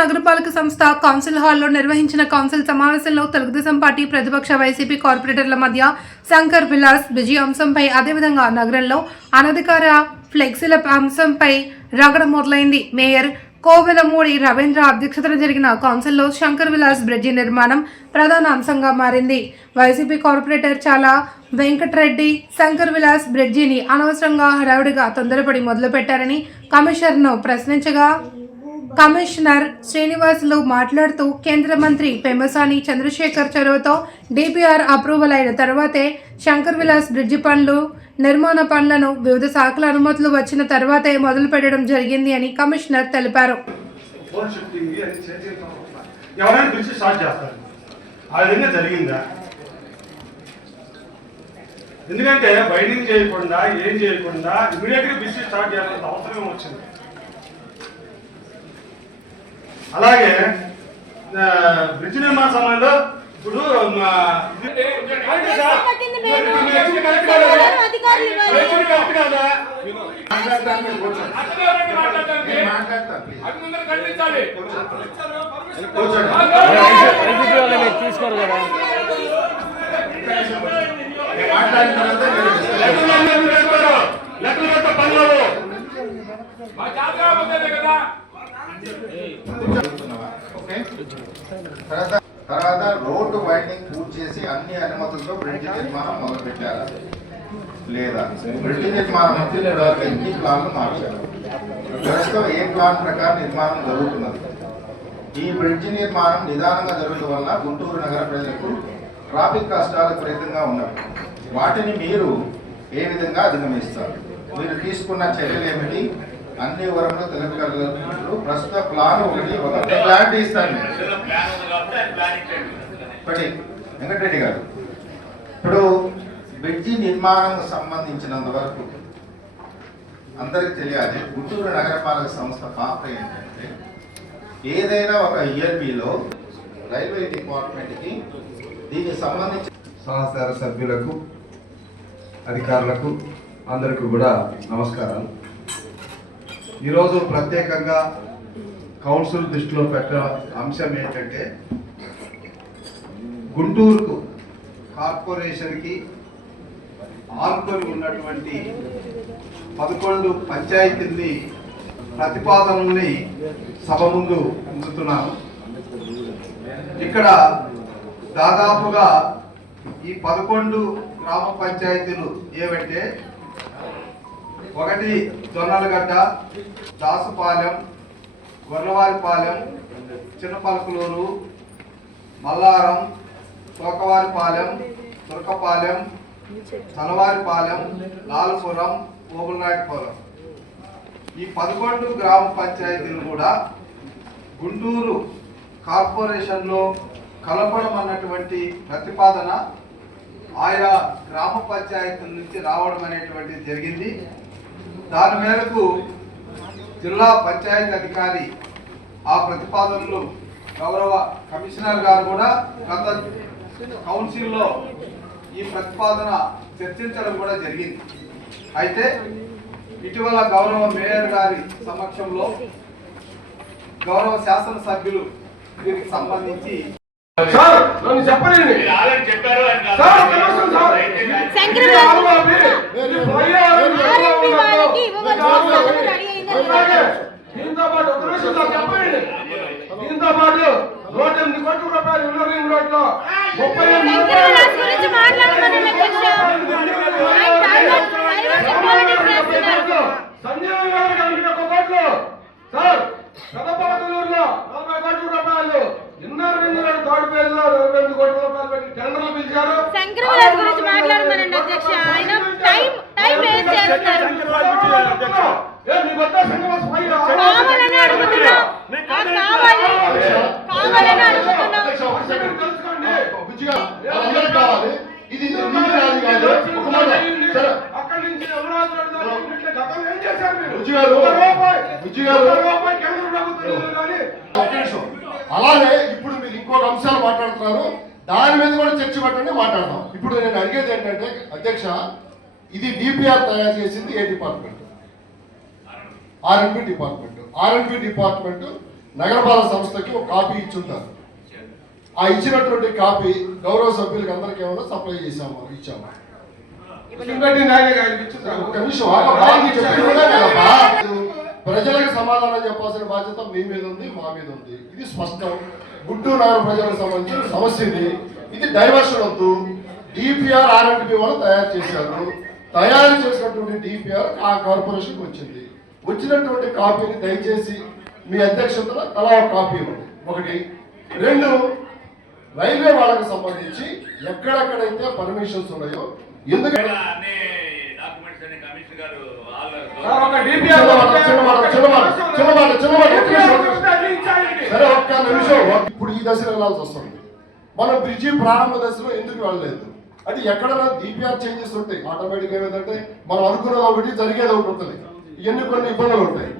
నగరపాలక సంస్థ కౌన్సిల్ హాల్లో నిర్వహించిన కౌన్సిల్ సమావేశంలో తెలుగుదేశం పార్టీ ప్రతిపక్ష వైసీపీ కార్పొరేటర్ల మధ్య శంకర్ విలాస్ విజయ అంశంపై అదేవిధంగా నగరంలో అనధికార ఫ్లెక్సీల అంశంపై రగడ మొదలైంది. మేయర్ కోవెలమూడి రవీంద్ర అధ్యక్షతన జరిగిన కౌన్సిల్లో శంకర్ విలాస్ బ్రిడ్జి నిర్మాణం ప్రధాన అంశంగా మారింది. వైసీపీ కార్పొరేటర్ చాలా వెంకటరెడ్డి శంకర్ విలాస్ బ్రిడ్జిని అనవసరంగా హడావుడిగా తొందరపడి మొదలుపెట్టారని కమిషనర్ను ప్రశ్నించగా కమిషనర్ శ్రీనివాసులు మాట్లాడుతూ కేంద్ర మంత్రి పెమ్మసాని చంద్రశేఖర్ చొరవతో డిపిఆర్ అప్రూవల్ అయిన తర్వాతే శంకర్ విలాస్ బ్రిడ్జి పనులు నిర్మాణ పనులను వివిధ శాఖల అనుమతులు వచ్చిన తర్వాతే మొదలు పెట్టడం జరిగింది అని కమిషనర్ తెలిపారు. ఎందుకంటే బైండింగ్ చేయకుండా ఏం చేయకుండా ఇమీడియట్గా బిజినెస్ స్టార్ట్ చేయాల్సిన అవసరం వచ్చింది. అలాగే బ్రిడ్జ్ నిర్మాణ సమయంలో ఇప్పుడు తీసుకోరు కదా తర్వాత రోడ్డు వైండింగ్ పూర్తి చేసి అన్ని అనుమతులతో బ్రిడ్జ్ నిర్మాణం మొదలు పెట్టారా లేదా? బ్రిడ్జ్ నిర్మాణం ఎన్ని ప్లాన్లు మార్చారు? ప్రస్తుతం ఏ ప్లాన్ ప్రకారం నిర్మాణం జరుగుతున్నది? ఈ బ్రిడ్జ్ నిర్మాణం నిదానంగా జరగడం వల్ల గుంటూరు నగర ప్రజలకు ట్రాఫిక్ కష్టాలు విపరీతంగా ఉన్నాయి. వాటిని మీరు ఏ విధంగా అధిగమిస్తారు? మీరు తీసుకున్న చర్యలు ఏమిటి? అన్ని వివరంలో తెలుపగలరు. ప్రస్తుత ప్లాన్ ఒక క్లారిటీ ఇస్తాను. వెంకటరెడ్డి గారు, ఇప్పుడు బ్రిడ్జి నిర్మాణం సంబంధించినంత వరకు అందరికి తెలియాలి, గుంటూరు నగరపాలక సంస్థ పాత్ర ఏంటంటే ఏదైనా ఒక ఇయర్బీలో రైల్వే డిపార్ట్మెంట్కి దీనికి సంబంధించి సహచార సభ్యులకు అధికారులకు అందరికీ కూడా నమస్కారాలు. ఈరోజు ప్రత్యేకంగా కౌన్సిల్ దృష్టిలో పెట్టిన అంశం ఏంటంటే గుంటూరుకు కార్పొరేషన్కి ఆనుకొని ఉన్నటువంటి 11 పంచాయతీల్ని ప్రతిపాదనల్ని సభ ముందు ఉంచుతున్నాను. ఇక్కడ దాదాపుగా ఈ 11 గ్రామ పంచాయతీలు ఏవంటే ఒకటి జొన్నలగడ్డ, దాసుపాలెం, గొర్రవారిపాలెం, చిన్నపలకలూరు, మల్లారం, తోకవారిపాలెం, తురకపాలెం, తలవారిపాలెం, లాల్పురం, ఓబులనాయకపురం. ఈ 11 గ్రామ పంచాయతీలు కూడా గుంటూరు కార్పొరేషన్లో కలపడం అన్నటువంటి ప్రతిపాదన ఆయా గ్రామ పంచాయతీల నుంచి రావడం అనేటువంటిది జరిగింది. దాని మేరకు జిల్లా పంచాయతీ అధికారి ఆ ప్రతిపాదనలు గౌరవ కమిషనర్ గారు కూడా గత కౌన్సిల్లో ఈ ప్రతిపాదన చర్చించడం కూడా జరిగింది. అయితే ఇటీవల గౌరవ మేయర్ గారి సమక్షంలో గౌరవ శాసనసభ్యులు దీనికి సంబంధించి దీంతో పాటు 108 కోట్ల రూపాయలు రింగ్ రోడ్ లో 30 కోట్లు సార్, కదపాలూరులో 40 కోట్ల రూపాయలు, inner ring road third phase లో 22 కోట్ల రూపాయలు పెట్టి టెండర్లు పిలిచారు. అక్కడి నుంచి అలాగే ఇప్పుడు మీరు ఇంకొక అంశాలు మాట్లాడుతున్నారు, దాని మీద కూడా చర్చ పెట్టండి, మాట్లాడదాం. ఇప్పుడు నేను అడిగేది ఏంటంటే అధ్యక్ష, ఇది డిపిఆర్ తయారు చేసింది ఏ department? R and B department. R and B department నగరపాలక సంస్థకి ఒక కాపీ ఇచ్చుంటారు. ఆ ఇచ్చినటువంటి కాపీ గౌరవ సభ్యులకి అందరికీ ఏమన్నా సప్లై ఇచ్చాము. పెట్టింది ఆయనే ఆయనకి ఇచ్చింది. ఒక్క నిమిషం వాళ్ళు చెప్పింది కూడా కదబ్బా. ప్రజలకు సమాధానం చెప్పాల్సిన బాధ్యత మీ మీద ఉంది, మా మీద ఉంది. ఇది స్పష్టం. గుంటూరు నగర ప్రజలకు సంబంధించిన సమస్య ఇది డైవర్షన్ వద్దు. డిపిఆర్ R&B వాళ్ళు తయారు చేశారు. తయారు చేసినటువంటి డిపిఆర్ ఆ కార్పొరేషన్కి వచ్చింది. వచ్చినటువంటి కాపీని దయచేసి మీ అధ్యక్షతలో తలా ఒక కాపీ ఇవ్వండి. ఒకటి. రెండు, రైల్వే వాళ్ళకి సంబంధించి ఎక్కడెక్కడైతే పర్మిషన్స్ ఉన్నాయో ఎందుకంటే సరే ఒక్క నిమిషం. ఇప్పుడు ఈ దశలో వెళ్ళాల్సి వస్తుంది. మనం బ్రిడ్జి ప్రారంభ దశలో ఎందుకు వెళ్ళలేదు? అంటే ఎక్కడైనా డిపిఆర్ చేంజెస్ ఉంటాయి. ఆటోమేటిక్ ఏమైందంటే మనం అనుకున్నది ఒకటి, జరిగేది ఒకటి ఉంటుంది. ఇవన్నీ కొన్ని ఇబ్బందులు ఉంటాయి.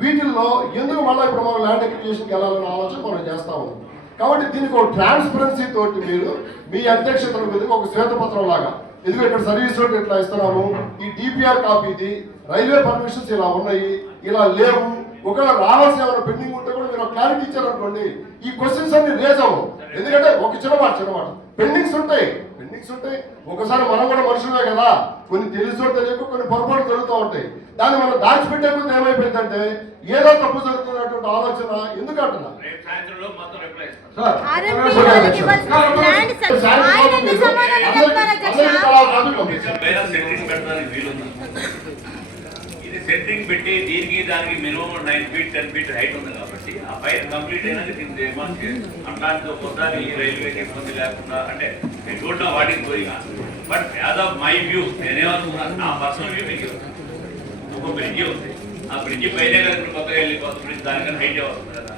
వీటిల్లో ఎందుకు మళ్ళీ ఇప్పుడు మనం ల్యాండ్ అక్విజిషన్కి వెళ్ళాలనే ఆలోచన మనం చేస్తా ఉన్నాం. కాబట్టి దీనికి ఒక ట్రాన్స్పరెన్సీ తోటి మీరు మీ అధ్యక్షతల మీద ఒక శ్వేతపత్రం లాగా, ఎందుకు ఇక్కడ సర్వీస్ రోడ్ ఇట్లా ఇస్తున్నాము, ఈ డిపిఆర్ కాపీది, రైల్వే పర్మిషన్స్ ఇలా ఉన్నాయి, ఇలా లేవు, ఒకవేళ రావాల్సిన ఏమైనా పెండింగ్ ఉంటే కూడా మీరు క్లారిటీ ఇచ్చారనుకోండి ఈ క్వశ్చన్స్ అన్ని రేజ్ అవ్వవు. ఎందుకంటే ఒక చిన్నమాట పెండింగ్స్ ఉంటాయి. ఒకసారి మనం కూడా మనుషులే కదా, కొన్ని తెలుసో తెలియక కొన్ని పొరపాటు జరుగుతూ ఉంటాయి. దాన్ని మనం దాచిపెట్టే కొద్ది ఏమైపోయిందంటే ఏదో తప్పు జరుగుతున్నటువంటి ఆలోచన ఎందుకు అంటున్నా. ఇది సెంటరింగ్ పెట్టి దీనికి దానికి మినిమం 9 feet 10 feet హైట్ ఉంది కాబట్టి ఆ పైన కంప్లీట్ అయినాక దీన్ని నిర్మాణం చేయాలి. అట్లాంటి ఒకసారి ఈ రైల్వేకి ఇబ్బంది లేకుండా అంటే నేను చూడడం వాటికి పోయినా. But as of my view నేనేమనుకున్నాను, నా పర్సనల్ వ్యూ మీకు ఒక బ్రిడ్జి ఉంది. ఆ బ్రిడ్జి పైనే కదా ఇప్పుడు కొత్తగా వెళ్ళి కొత్త బ్రిడ్జ్ దానికన్నా హైట్ వస్తుంది కదా.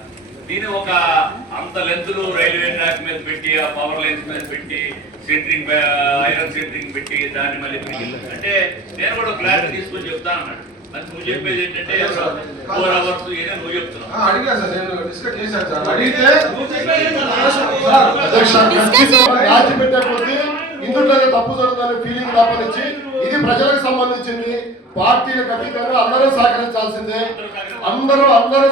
దీన్ని ఒక అంత లెంత్లు రైల్వే ట్రాక్ మీద పెట్టి ఆ పవర్ లైన్స్ మీద పెట్టి సెంటరింగ్ ఐరన్ సెంటరింగ్ పెట్టి దాన్ని మళ్ళీ అంటే నేను కూడా క్లారిటీ తీసుకొని చెప్తాను అన్నాడు. అది నువ్వు చెప్పేది ఏంటంటే 4 hours ఏదో నువ్వు చెప్తున్నావు. అడిగా సార్, నేను డిస్కస్ చేశాను సార్. అడిగితే దాచిపెట్టే కొద్దీ ఇందులోనే తప్పు జరుగుతుందనే ఫీలింగ్ తప్పనిచ్చి ఇది ప్రజలకు సంబంధించింది. పార్టీలకు అతీతంగా అందరూ సహకరించాల్సిందే. అందరూ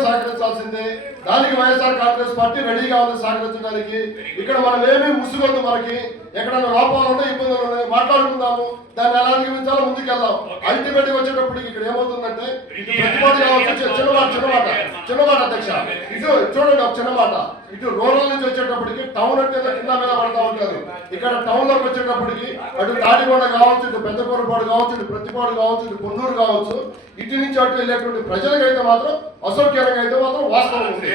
సహకరించాల్సిందే. దానికి వైఎస్ఆర్ కాంగ్రెస్ పార్టీ రెడీగా ఉంది సహకరించడానికి. ఇక్కడ మనం ఏమీ ముసుగొద్దు. మనకి ఎక్కడైనా లోపాలు ఉన్నాయి, ఇబ్బందులు ఉన్నాయి, మాట్లాడుకుందాము. దాన్ని ఎలా అధిగమించాలో ముందుకెళ్దాం. అల్టిమేట్ గా వచ్చేటప్పటికి ఇక్కడ ఏమవుతుందంటే ప్రతిపాటు కావచ్చు. చిన్నమాట అధ్యక్ష, ఇటు చూడండి ఒక చిన్నమాట. ఇటు రూరల్ నుంచి వచ్చేటప్పటికి టౌన్ అంటే కింద మీద పడతా ఉంటారు. ఇక్కడ టౌన్ లోకి వచ్చేటప్పటికి అటు తాడికొండ కావచ్చు, ఇటు పెద్దకూరపాడు కావచ్చు, ఇటు ప్రతిపాడు కావచ్చు, ఇటు పొన్నూరు కావచ్చు, ఇటు నుంచి అటు వెళ్ళేటువంటి ప్రజలకైతే మాత్రం అసౌకర్యంగా అయితే మాత్రం వాస్తవం ఉంది.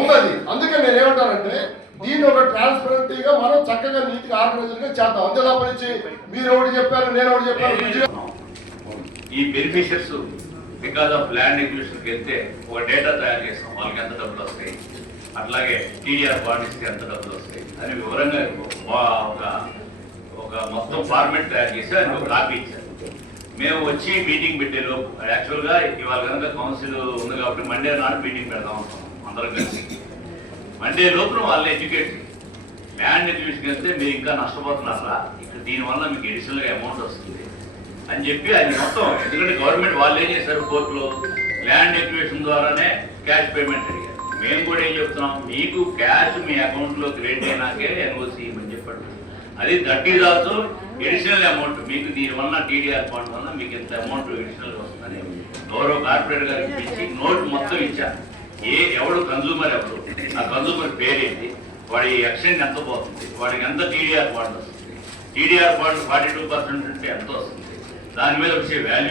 ఉన్నది. అందుకే నేను ఏమంటానంటే దీన్ని ఒక ట్రాన్స్పరెంట్గా మనం చక్కగా నీతిగా ఆర్గనైజర్ గా చేద్దాం. అంతే తప్ప నుంచి మీరు ఒకటి చెప్పారు, నేను ఒకటి చెప్పాను. ఈ బెనిఫిషియర్స్ బికాస్ ఆఫ్ ల్యాండ్ ఎక్విజిషన్కి వెళ్తే ఒక డేటా తయారు చేస్తాం, వాళ్ళకి ఎంత డబ్బులు వస్తాయి, అట్లాగే టీడీఆర్ బాండ్స్కి ఎంత డబ్బులు వస్తాయి అని వివరంగా ఒక మొత్తం ఫార్మేట్ తయారు చేసి అది ఒక కాపీ ఇచ్చారు. మేము వచ్చి మీటింగ్ పెట్టేలోపు యాక్చువల్గా ఇవాళ కనుక కౌన్సిల్ ఉంది కాబట్టి మండే నాడు మీటింగ్ పెడదాం అనుకున్నాం అందరం కలిసి. మండే లోపల వాళ్ళని ఎడ్యుకేట్ ల్యాండ్ ఎడ్యుకేషన్ వెళ్తే మీరు ఇంకా నష్టపోతున్నారా, ఇక్కడ దీనివల్ల మీకు అడిషనల్గా అమౌంట్ వస్తుంది అని చెప్పి అది మొత్తం. ఎందుకంటే గవర్నమెంట్ వాళ్ళు ఏం చేశారు, కోర్టులో ల్యాండ్ ఎక్విజిషన్ ద్వారానే క్యాష్ పేమెంట్ అడిగారు. మేము కూడా ఏం చెప్తున్నాం, మీకు క్యాష్ మీ అకౌంట్లో క్రెడిట్ అయినాకే ఎన్ఓసి ఇవ్వమని చెప్పాడు. అది 30 days ఎడిషనల్ అమౌంట్ మీకు దీనివల్ల టీడీఆర్ ఫండ్ వల్ల మీకు ఇంత అమౌంట్ ఎడిషనల్ వస్తుందని గౌరవ కార్పొరేటర్ గారికి ఇచ్చి నోట్ మొత్తం ఇచ్చారు. ఎవడు కన్సూమర్ ఎవరు, ఆ కన్సూమర్ పేరేంటి, వాడి ఎక్స్టెండ్ ఎంత పోతుంది, వాడికి ఎంత టీడీఆర్ ఫండ్ వస్తుంది, టీడీఆర్ ఫండ్ 42% అంటే ఎంత వస్తుంది, దాని మీద వచ్చే వాల్యూ